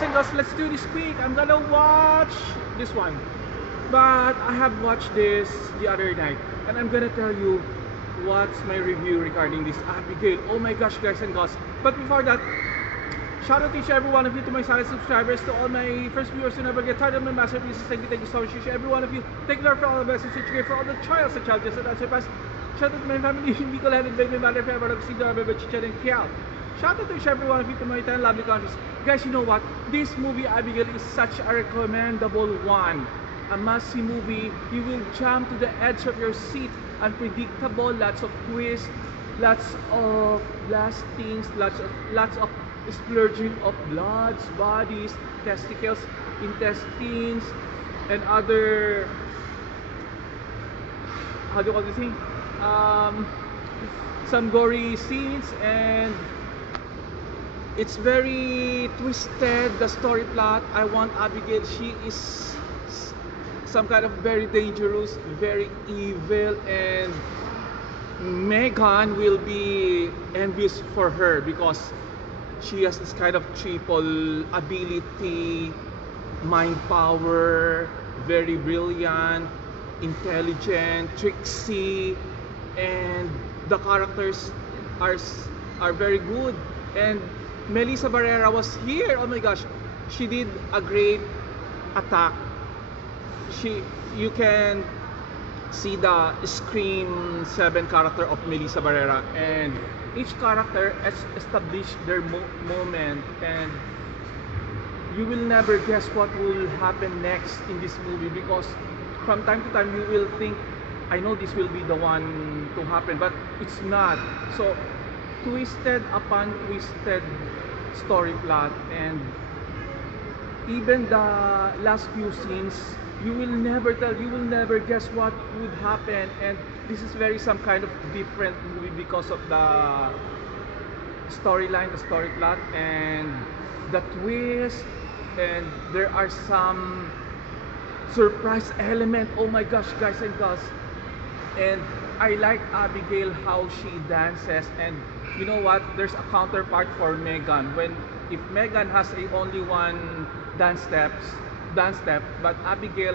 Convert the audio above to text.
guys and girls, let's do this quick. I'm gonna watch this one. But I have watched this the other night, and I'm gonna tell you what's my review regarding this Abigail. Oh my gosh, guys and girls. But before that, shout out to each every one of you, to my silent subscribers, to all my first viewers who never get tired of my masterpieces. Thank you so much, every one of you. Thank you Lord for all the blessings that you gave, for all the trials and challenges that I surpassed. Shout out to my family, Miko Leonard, baby mother, forever, Luxido, Abeba, Chichen, and Kiao. Shout out to each every one of you, to my 10 lovely countries. Guys, you know what? This movie, Abigail, is such a recommendable one. A must-see movie. You will jump to the edge of your seat. Unpredictable, lots of twists, lots of blastings, lots of splurging of bloods, bodies, testicles, intestines, and other, how do you call this thing? Some gory scenes, and it's very twisted, the story plot. I want Abigail, she is some kind of very dangerous, very evil, and Megan will be envious for her because she has this kind of triple ability, mind power, very brilliant, intelligent, tricksy, and the characters are very good. And Melissa Barrera was here. Oh my gosh, she did a great attack. You can see the Scream 7 character of Melissa Barrera, and each character has established their moment, and you will never guess what will happen next in this movie, because from time to time you will think, I know this will be the one to happen, but it's not. So twisted upon twisted story plot, and even the last few scenes, you will never guess what would happen. And this is very some kind of different movie because of the storyline, the story plot, and the twist, and there are some surprise element. Oh my gosh, guys and girls. And I like Abigail, how she dances. And you know what, there's a counterpart for Megan. If Megan has only one dance step, but Abigail